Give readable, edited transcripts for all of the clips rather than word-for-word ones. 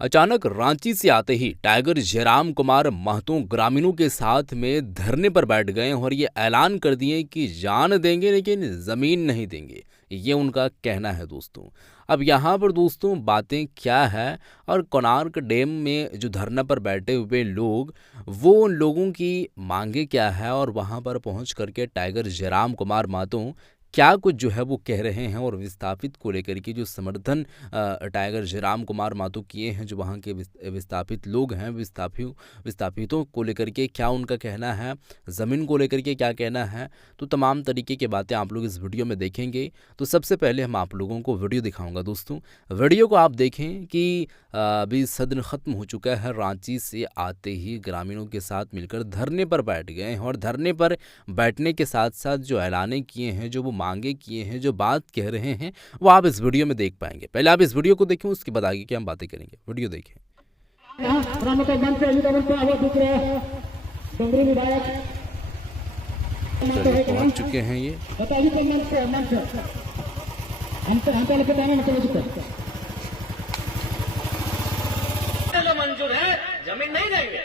अचानक रांची से आते ही टाइगर जयराम कुमार महतो ग्रामीणों के साथ में धरने पर बैठ गए और ये ऐलान कर दिए कि जान देंगे लेकिन जमीन नहीं देंगे। ये उनका कहना है दोस्तों। अब यहाँ पर दोस्तों बातें क्या है और कोणार्क डैम में जो धरना पर बैठे हुए लोग, वो उन लोगों की मांगे क्या है और वहाँ पर पहुँच करके टाइगर जयराम कुमार महतो क्या कुछ जो है वो कह रहे हैं और विस्थापित को लेकर के जो समर्थन टाइगर जयराम कुमार महतो किए हैं, जो वहाँ के विस्थापित लोग हैं, विस्थापितों को लेकर के क्या उनका कहना है, ज़मीन को लेकर के क्या कहना है, तो तमाम तरीके की बातें आप लोग इस वीडियो में देखेंगे। तो सबसे पहले हम आप लोगों को वीडियो दिखाऊंगा दोस्तों। वीडियो को आप देखें कि अभी सदन ख़त्म हो चुका है। रांची से आते ही ग्रामीणों के साथ मिलकर धरने पर बैठ गए हैं और धरने पर बैठने के साथ साथ जो ऐलाने किए हैं, जो वो मांगे किए हैं, जो बात कह रहे हैं, वो आप इस वीडियो में देख पाएंगे। पहले आप इस वीडियो को देखें, उसके बाद आगे की हम बातें करेंगे। वीडियो देखें। पहुंच चुके हैं ये। मंजूर है, जमीन नहीं देंगे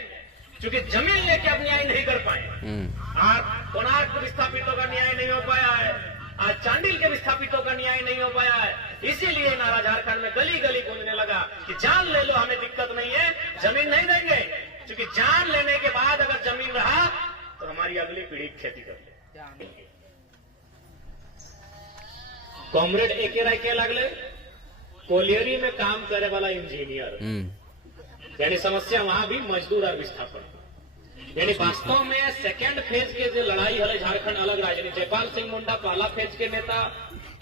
क्योंकि जमीन लेके अब न्याय नहीं कर पाए। आज कोणार्क के विस्थापितों का न्याय नहीं हो पाया है, आज चांडिल के विस्थापितों का न्याय नहीं हो पाया है। इसीलिए नारा झारखंड में गली गली गूंजने लगा कि जान ले लो, हमें दिक्कत नहीं है, जमीन नहीं देंगे क्योंकि जान लेने के बाद अगर जमीन रहा तो हमारी अगली पीढ़ी खेती कर ले। कॉमरेड एके राय के लगले कोलियरी में काम करे वाला इंजीनियर, यानी समस्या वहां भी मजदूर और विस्थापन, यानी वास्तव में सेकेंड फेज के जो लड़ाई है झारखंड अलग राजनीति। जयपाल सिंह मुंडा पहला फेज के नेता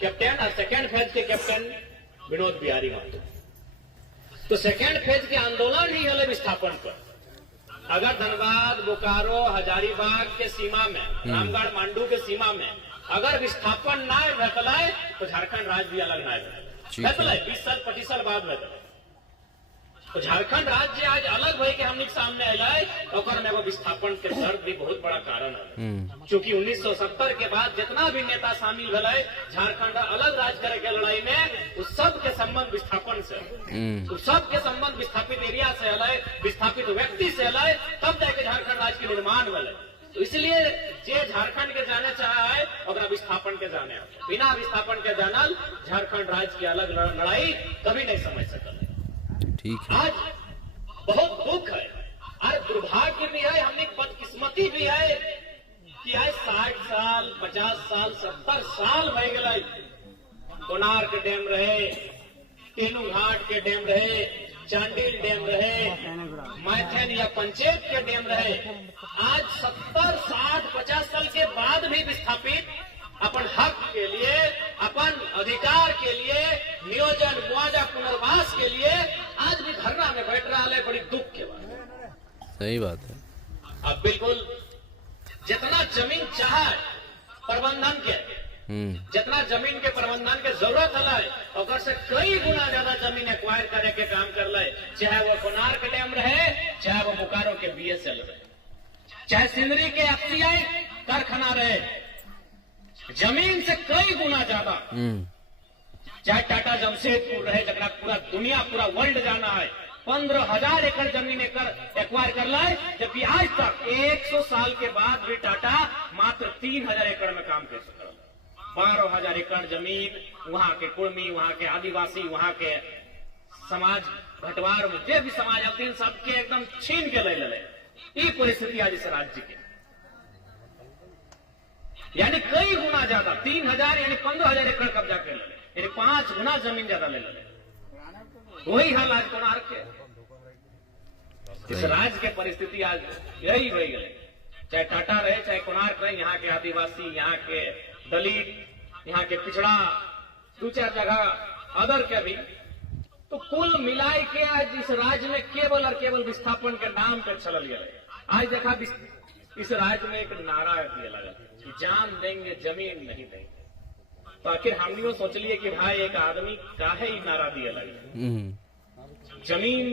कैप्टन और सेकेंड फेज के कैप्टन विनोद बिहारी महतो। तो सेकेंड फेज के आंदोलन ही है विस्थापन पर। अगर धनबाद, बोकारो, हजारीबाग के सीमा में, रामगढ़, मांडू के सीमा में अगर विस्थापन ना भेटलाय तो झारखंड राज्य भी अलग ना भेटलाय। 20 साल 25 साल बाद भेटल तो झारखंड राज्य आज अलग भई के हमने सामने अलाय और में विस्थापन के दर्द भी बहुत बड़ा कारण है। क्योंकि 1970 के बाद जितना भी नेता शामिल भले झारखंड अलग राज्य करे के लड़ाई में, उस सब के संबंध विस्थापन से, उस सब के संबंध विस्थापित एरिया से अलाय, विस्थापित व्यक्ति से अलाय, तब जाके झारखंड राज्य के निर्माण भले। तो इसलिए जे झारखंड के जाने चाहे है और विस्थापन के जाने, बिना विस्थापन के जानल झारखंड राज्य की अलग लड़ाई कभी नहीं समझ सकल। ठीक है। आज बहुत दुख है और दुर्भाग्य भी है, हमने बदकिस्मती भी है कि आज 60 साल 50 साल 70 साल हो गए कोणार्क डैम रहे, तेनू घाट के डैम रहे, चांडिल डैम रहे, मैथन या पंचायत के डैम रहे। आज 70 60 50 साल के बाद भी विस्थापित अपन हक के लिए, अपन अधिकार के लिए, नियोजन, मुआवजा, पुनर्वास के लिए आज भी धरना में बैठ रहा है। बड़ी दुख के बात। सही बात है। अब बिल्कुल जितना जमीन चाहे प्रबंधन के, जितना जमीन के प्रबंधन के जरूरत है और से कई गुना ज्यादा जमीन एक्वायर करे के काम कर ले, चाहे वो कोणार्क डैम रहे, चाहे वो बोकारो के बीएसएल रहे, चाहे सिंदरी के एफसीआई कारखाना रहे, जमीन से कई गुना ज्यादा। चाहे टाटा जमशेदपुर रहे, जरा पूरा दुनिया, पूरा वर्ल्ड जाना है, 15,000 एकड़ जमीन एक्वायर कर लाए, जबकि आज तक 100 साल के बाद भी टाटा मात्र 3,000 एकड़ में काम कर सका। 12,000 एकड़ जमीन वहां के कुर्मी, वहां के आदिवासी, वहां के समाज घटवार में जो भी समाज अपने सबके एकदम छीन के ले ले। ये परिस्थिति आज इस राज्य की, यानी कई गुना ज्यादा, 3,000 यानी 15,000 एकड़ कब्जा कर ले, यानी 5 गुना जमीन ज्यादा ले ले। वही हाल आज कोणार्क के, इस राज्य के परिस्थिति आज यही हो गई। चाहे टाटा रहे, चाहे कोणार्क रहे, यहाँ के आदिवासी, यहाँ के दलित, यहाँ के पिछड़ा, 2-4 जगह अदर के भी, तो कुल मिलाई के आज इस राज्य में केवल और केवल विस्थापन के नाम पे चल गया। आज देखा इस राज्य में एक नारा दिया लगा कि जान देंगे जमीन नहीं देंगे। तो आखिर हमने सोच लिए कि भाई एक आदमी काहे ही नारा दिया लगा, जमीन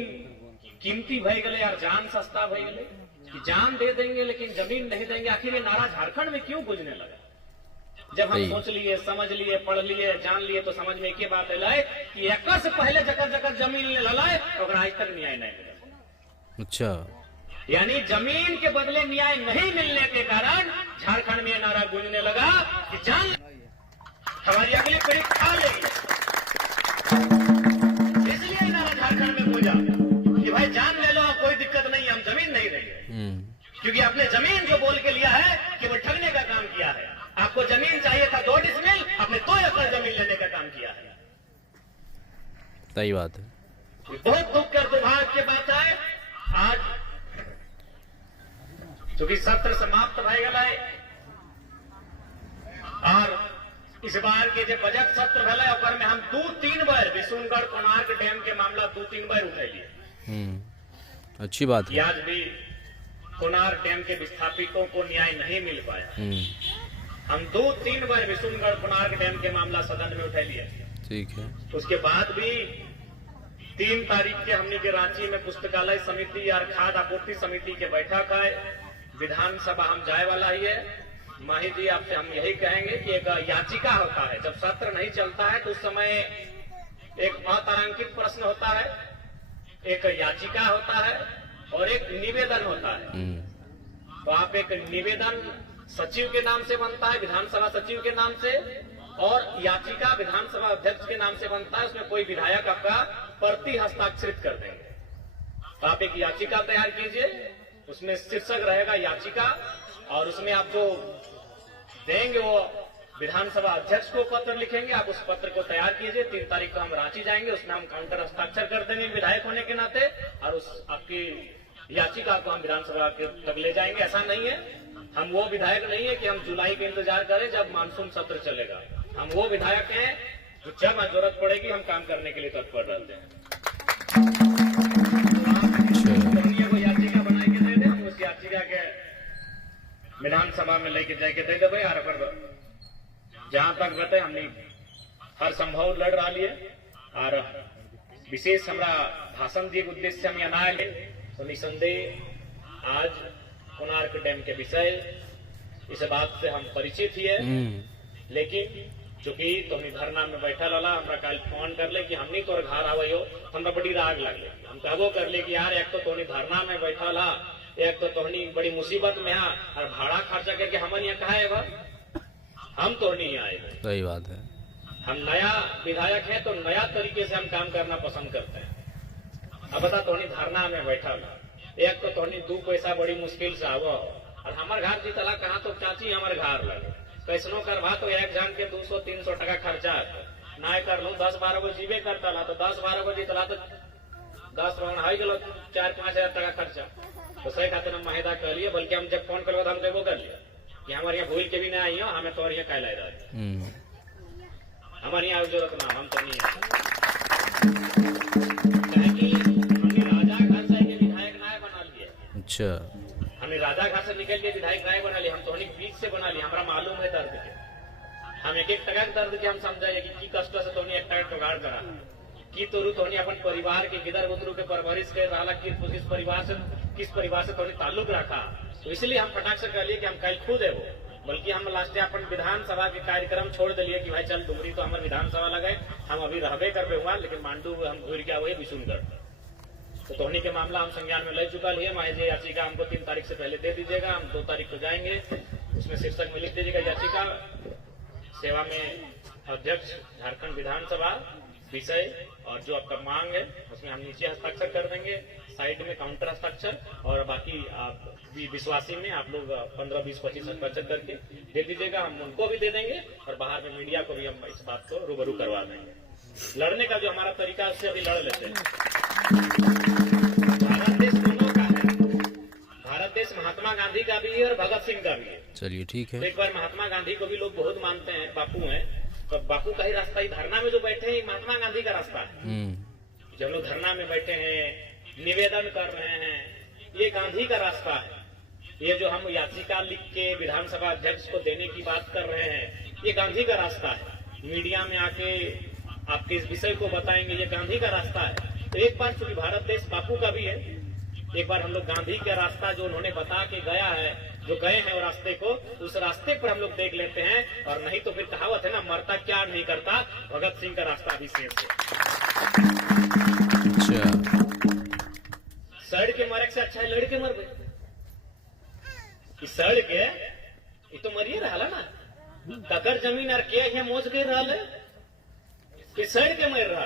कीमती भय गए और जान सस्ता भय गए कि जान दे देंगे लेकिन जमीन नहीं देंगे। आखिर ये नारा झारखंड में क्यों गूंजने लगा? जब हम सोच लिए, समझ लिए, पढ़ लिए, जान लिए तो समझ में एक ही बात है कि एक से पहले जगह जगह जमीन ले ललाए तो आज तक न्याय नहीं मिला। अच्छा, यानी जमीन के बदले न्याय नहीं मिलने के कारण झारखंड में नारा गूंजने लगा कि जान हमारी अगली पीढ़ी खा लेगी। इसलिए नारा झारखंड में गूंजा कि भाई जान ले लो, कोई दिक्कत नहीं, हम जमीन नहीं देंगे। क्योंकि आपने जमीन जो बोल के लिया है कि वो ठगने का काम किया है। आपको जमीन चाहिए था 2 डिसमिल, आपने 2 एकड़ जमीन लेने का काम किया है। सही बात है। बहुत दुख और दुर्भाग्य की बात है। आज चूंकि सत्र समाप्त हो गया है और इस बार के जो बजट सत्र भले ओकर में हम 2-3 बार विशुनगढ़ कोणार्क डैम के मामला 2-3 बार उठैलिए। अच्छी बात है। आज भी कोणार्क डैम के विस्थापितों को न्याय नहीं मिल पाया। हम 2-3 बार विशुनगढ़ कोणार्क डैम के मामला सदन में उठैलिए। ठीक है। उसके बाद भी 3 तारीख के हमने के रांची में पुस्तकालय समिति और खाद्य आपूर्ति समिति के बैठक है। विधानसभा हम जाए वाला ही है। माही जी, आपसे हम यही कहेंगे कि एक याचिका होता है, जब सत्र नहीं चलता है तो उस समय एक अतारांकित प्रश्न होता है, एक याचिका होता है और एक निवेदन होता है। तो आप एक निवेदन सचिव के नाम से बनता है, विधानसभा सचिव के नाम से, और याचिका विधानसभा अध्यक्ष के नाम से बनता है। उसमें कोई विधायक आपका प्रति हस्ताक्षरित कर देंगे। तो आप एक याचिका तैयार कीजिए, उसमें शीर्षक रहेगा याचिका, और उसमें आप जो देंगे वो विधानसभा अध्यक्ष को पत्र लिखेंगे। आप उस पत्र को तैयार कीजिए। 3 तारीख को हम रांची जाएंगे, उसमें हम काउंटर हस्ताक्षर कर देंगे विधायक होने के नाते, और उस आपकी याचिका को हम विधानसभा के तक ले जाएंगे। ऐसा नहीं है, हम वो विधायक नहीं है कि हम जुलाई के इंतजार करें जब मानसून सत्र चलेगा। हम वो विधायक हैं जो जब जरूरत पड़ेगी हम काम करने के लिए तत्पर रहते हैं। को याचिका बना के दे दे, हम उस याचिका के विधानसभा में लेके जाके दे दे भाई। और जहां तक बते हमने हर संभव लड़ रहा लिए, और विशेष हमारा भाषण दिए उद्देश्य हम यहाँ आए तो निसंदेह आज कोणार्क डैम के विषय इस बात से हम परिचित ही है। लेकिन चूंकि तुम्हें धरना में बैठा लला, हमरा कल फोन कर ले कि हमनी तोर घर आवे हो, हमरा बड़ी राग लगे। हम कहबो कर ले कि यार एक तो तोनी धरना में बैठा ला, एक तो तोहनी बड़ी मुसीबत में है, और भाड़ा खर्चा करके हमन यहाँ कहा है, हम तो नहीं आए। सही बात है। हम नया विधायक हैं तो नया तरीके से हम काम करना पसंद करते हैं। अब बता तोहनी धरना में बैठा ला, एक तो तोहनी 2 पैसा बड़ी मुश्किल से आवो, और हमारे घर जीतला कहा तो चाची हमारे घर लगे कैसनो करवा तो एक जन के 200-300 टका खर्चा ना कर लू। 10-12 गो जीवे करता ला तो 10-12 गो जीतला तो 10 है गलो 4-5 हजार टका खर्चा। तो सही खातिर हम माहिदा कर लिए, बल्कि हम जब फोन कर तो हम देवो कर लिया कि हमारे यहाँ भूल के भी ना आई हो, हमें तो यहाँ कहला रहा हमारे यहाँ जरूरत ना, हम तो नहीं हमने राजा घर से विधायक नाय बना लिए। अच्छा, हमने राजा घर से निकल के विधायक नाय बना लिए, हम तो बीच से बना लिए। हमारा मालूम है दर्द के, हम एक टका के दर्द के हम समझाइए कि कष्ट से तोनी 1 टका जुगाड़ करा की तोरू तोनी अपन परिवार के गिदर बुदरू के परवरिश के रहा, किस परिवार से तोनी ताल्लुक रखा। तो इसलिए हम फटाक से कह लिए कि हम कल खुद है वो, बल्कि हम लास्ट अपन विधानसभा के कार्यक्रम छोड़ दिए कि भाई चल डुमरी तो हमारे विधानसभा लगे, हम अभी रहबे करबे हुआ, लेकिन मांडू हम घूर के वही विशुनगढ़। तो तोहनी के मामला हम संज्ञान में ले चुका है। माहे जी याचिका हमको 3 तारीख से पहले दे दीजिएगा, हम 2 तारीख को जाएंगे। उसमें शीर्षक में लिख दीजिएगा याचिका सेवा में अध्यक्ष झारखंड विधानसभा विषय, और जो आपका मांग है उसमें हम नीचे हस्ताक्षर कर देंगे, साइड में काउंटर हस्ताक्षर, और बाकी आप विश्वासी में आप लोग 15-20-25 हस्ताक्षर करके दे दीजिएगा। हम उनको भी दे देंगे और बाहर में मीडिया को भी हम इस बात को रूबरू करवा देंगे। लड़ने का जो हमारा तरीका उससे अभी लड़ लेते हैं। भारत देश दोनों का है, भारत देश महात्मा गांधी का भी है और भगत सिंह का भी है। चलिए ठीक है। एक बार महात्मा गांधी को भी लोग बहुत मानते हैं, बापू हैं, तो बापू का ही रास्ता ही धरना में जो बैठे हैं महात्मा गांधी का रास्ता है। जब लोग धरना में बैठे हैं, निवेदन कर रहे हैं, ये गांधी का रास्ता है। ये जो हम याचिका लिख के विधानसभा अध्यक्ष को देने की बात कर रहे हैं, ये गांधी का रास्ता है। मीडिया में आके आपके इस विषय को बताएंगे, ये गांधी का रास्ता है। तो एक बार चूंकि भारत देश बापू का भी है, एक बार हम लोग गांधी का रास्ता जो उन्होंने बता के गया है जो गए हैं वो रास्ते को, उस रास्ते पर हम लोग देख लेते हैं, और नहीं तो फिर कहावत है ना, मरता क्या नहीं करता, भगत सिंह का रास्ता अभी शेष है। अच्छा, सड़ के मरे से अच्छा है लड़ के मर गए। सड़ के ये तो मरिए रहा ना, तकर जमीन और के है मोच गई रहा है कि सड़ के मर रहा,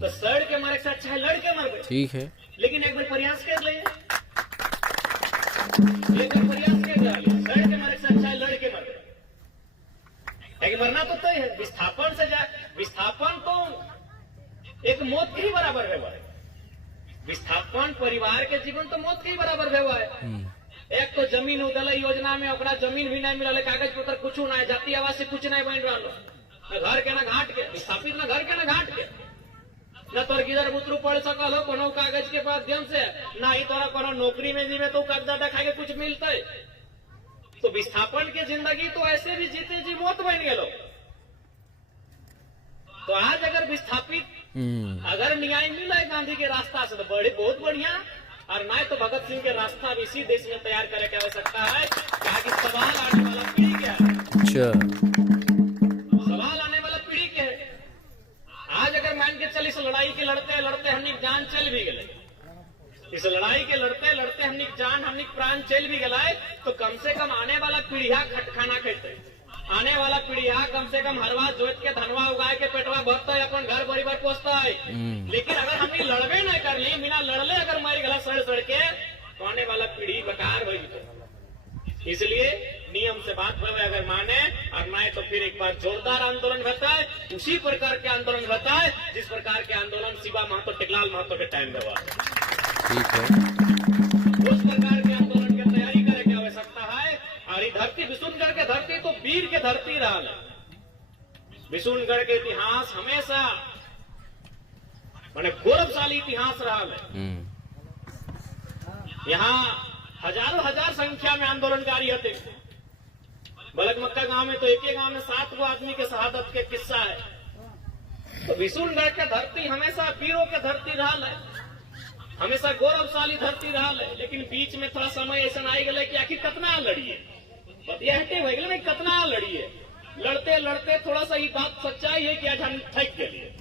तो सड़ के मरे से अच्छा है लड़ के मर गए। ठीक है, लेकिन एक बार प्रयास कर ले, एक बार प्रयास कर ले, सड़ के मरे से अच्छा है लड़ के मर गए। लेकिन मरना तो तय है, विस्थापन से विस्थापन तो एक मौत के ही बराबर व्यवहार है। विस्थापन परिवार के जीवन तो मौत के ही बराबर व्यवहार है। एक तो जमीन उदल योजना में ओकरा जमीन भी नहीं मिला, कागज पत्र कुछ ना है, जाति आवास से कुछ नहीं बन रहा, न घर के न घाट के, विस्थापित न घर के न घाट के, न तोर किधर बुतरू पढ़ सकल हो कोनो कागज के माध्यम से, ना ही तोरा कोनो नौकरी में जीवे तो कागजात खाए के कुछ मिलते। तो विस्थापन के जिंदगी तो ऐसे भी जीते जी मौत बन गए। तो आज अगर विस्थापित अगर न्याय मिला है गांधी के रास्ता से तो बड़े बहुत बढ़िया, और ना तो भगत सिंह के रास्ता भी इसी देश में तैयार करे की आवश्यकता है। ताकि सवाल आने वाला पीढ़ी क्या है, सवाल आने वाला पीढ़ी क्या है। आज अगर मान के चल इस लड़ाई के लड़ते लड़ते हमने जान चल भी गए, इस लड़ाई के लड़ते लड़ते हमने जान हमने प्राण चल भी गए, तो कम से कम आने वाला पीढ़िया खटखाना कहते, आने वाला पीढ़िया कम से कम हरवा जोत के धनवा उगाए के पेटवा भरता है, अपन घर परिवार पोसता है। लेकिन अगर हमने लड़बे न कर ली, बिना लड़ले अगर मारी गला सड़ सड़ के, तो आने वाला पीढ़ी बेकार हो जाए। इसलिए नियम से बात हुए अगर माने, और माने तो फिर एक बार जोरदार आंदोलन होता है, उसी प्रकार के आंदोलन होता है जिस प्रकार के आंदोलन शिवा महतो टेकलाल महतो के टाइम में हुआ। ठीक है, उस प्रकार के आंदोलन की तैयारी करे की आवश्यकता है। और ये धरती विशुनगढ़ के धरती तो वीर के धरती रहा है। विशुनगढ़ के इतिहास हमेशा माने गौरवशाली इतिहास रहा है। यहाँ हजारों हजार संख्या में आंदोलनकारी होते। बलकमक्का गांव में तो एक ही गांव में 7 गो आदमी के शहादत के किस्सा है। तो विशुनगढ़ के धरती हमेशा वीरों के धरती रहा है, हमेशा गौरवशाली धरती रहा है। लेकिन बीच में थोड़ा समय ऐसा आई गए कि आखिर कितना लड़िए, बतिया हटे हो गए कितना लड़िए, लड़ते लड़ते थोड़ा सा ये बात सच्चाई है कि आज हम थक गए,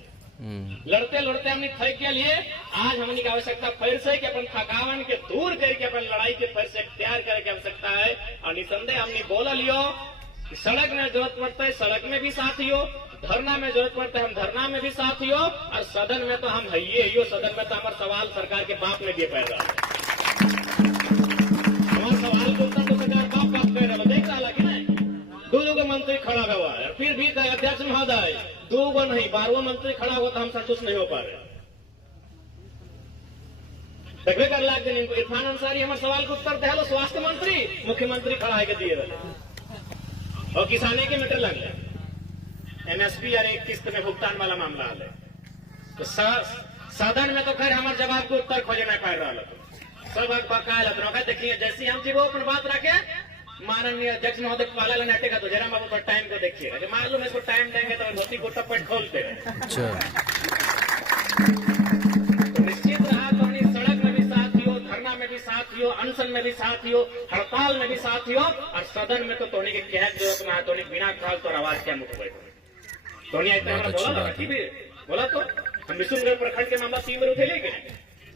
लड़ते लड़ते हमने थक के लिए आज हमने की आवश्यकता फिर से कि अपन थकावन के दूर करके अपन लड़ाई के फिर से तैयार करे की आवश्यकता है। और निसंदेह हमने बोला लियो, सड़क में जरूरत पड़ता है सड़क में भी साथ हो, धरना में जरूरत पड़ता है हम धरना में भी साथ हो, और सदन में तो हम है ही हो। सदन में तो हमारे सवाल सरकार के बाप में दिए पैदा, हमारे सवाल को उत्तर तो सरकार बाप कह रहा देख रहा कि नहीं। 2 गो मंत्री खड़ा हुआ है, फिर भी अध्यक्ष महोदय 2 गो नहीं 12 मंत्री खड़ा हुआ तो हम संतुष्ट नहीं हो पा रहे। देखने कर लाग दिन इरफान अंसारी हमारे सवाल को उत्तर दे, स्वास्थ्य मंत्री मुख्यमंत्री खड़ा है के दिए रहे, और किसाने के मीटर लग गए, एमएसपी और एक किस्त में भुगतान वाला मामला है। तो सदन में तो खैर हमारे जवाब को उत्तर खोजे नहीं पा रहा, सब बकाया देखिए जैसे हम जी वो अपन बात रखे माननीय अध्यक्ष महोदय पाला हटेगा तो जरा बाबू पर टाइम को देखिएगा, मालूम है इसको टाइम देंगे तो धोती को टप्पट खोलते हैं। तो निश्चित रहा तो सड़क में भी साथ हो, धरना में भी साथ हो, अनशन में भी साथ हो, हड़ताल में भी साथ हो, और सदन में तो तोनी के कह जरूरत ना तो बिना खाल तो आवाज क्या मुख धोनी इतना बोला तो हम विशुनगढ़ प्रखंड के मामला 3 बार उठेले कि नहीं,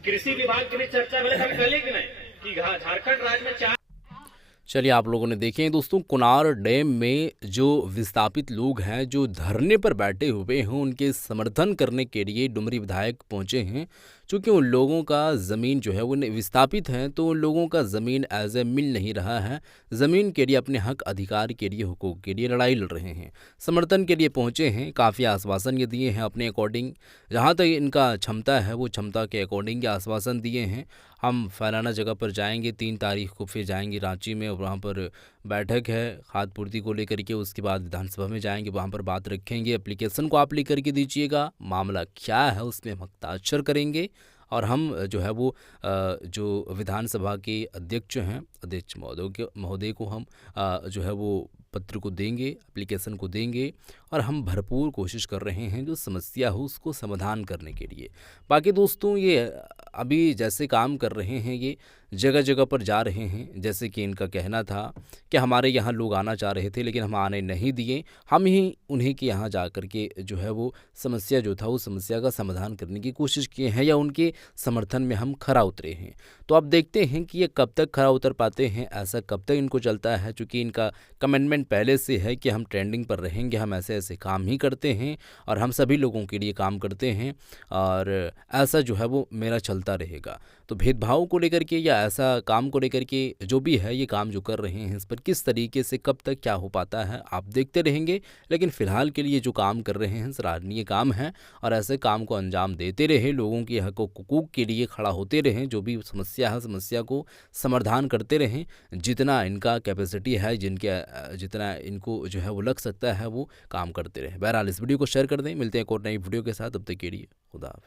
कृषि विभाग की भी चर्चा मिले हम कहले कि नहीं कि झारखंड राज्य में 4। चलिए आप लोगों ने देखे हैं दोस्तों, कुनार डैम में जो विस्थापित लोग हैं जो धरने पर बैठे हुए हैं उनके समर्थन करने के लिए डुमरी विधायक पहुंचे हैं। चूँकि उन लोगों का ज़मीन जो है वो विस्थापित हैं तो उन लोगों का ज़मीन एज ए मिल नहीं रहा है, ज़मीन के लिए अपने हक अधिकार के लिए हुकूक के लिए लड़ाई लड़ रहे हैं, समर्थन के लिए पहुंचे हैं। काफ़ी आश्वासन ये दिए हैं अपने अकॉर्डिंग, जहाँ तक इनका क्षमता है वो क्षमता के अकॉर्डिंग के आश्वासन दिए हैं। हम फलाना जगह पर जाएंगे, 3 तारीख को फिर जाएंगे रांची में, वहाँ पर बैठक है खाद्य पूर्ति को लेकर के, उसके बाद विधानसभा में जाएंगे, वहाँ पर बात रखेंगे, एप्लीकेशन को आप लेकर के दीजिएगा, मामला क्या है उसमें हम हस्ताक्षर करेंगे और हम जो है वो जो विधानसभा के अध्यक्ष हैं अध्यक्ष महोदय को हम जो है वो पत्र को देंगे, एप्लीकेशन को देंगे और हम भरपूर कोशिश कर रहे हैं जो समस्या हो उसको समाधान करने के लिए। बाकी दोस्तों ये अभी जैसे काम कर रहे हैं ये जगह जगह पर जा रहे हैं। जैसे कि इनका कहना था कि हमारे यहाँ लोग आना चाह रहे थे लेकिन हम आने नहीं दिए, हम ही उन्हीं के यहाँ जा कर के जो है वो समस्या जो था उस समस्या का समाधान करने की कोशिश किए हैं या उनके समर्थन में हम खरा उतरे हैं। तो अब देखते हैं कि ये कब तक खरा उतर पाते हैं, ऐसा कब तक इनको चलता है, चूँकि इनका कमिटमेंट पहले से है कि हम ट्रेंडिंग पर रहेंगे, हम ऐसे ऐसे काम ही करते हैं और हम सभी लोगों के लिए काम करते हैं और ऐसा जो है वो मेरा चलता रहेगा। तो भेदभाव को लेकर के या ऐसा काम को लेकर के जो भी है ये काम जो कर रहे हैं इस पर किस तरीके से कब तक क्या हो पाता है आप देखते रहेंगे। लेकिन फ़िलहाल के लिए जो काम कर रहे हैं सराहनीय काम है और ऐसे काम को अंजाम देते रहे, लोगों के हक हकूक़ के लिए खड़ा होते रहें, जो भी समस्या है समस्या को समाधान करते रहें। जितना इनका कैपेसिटी है, जितना इनको जो है वो लग सकता है वो काम करते रहें। बहरहाल इस वीडियो को शेयर कर दें। मिलते हैं एक और नई वीडियो के साथ, तब तक के लिए खुदा हाफ़िज़।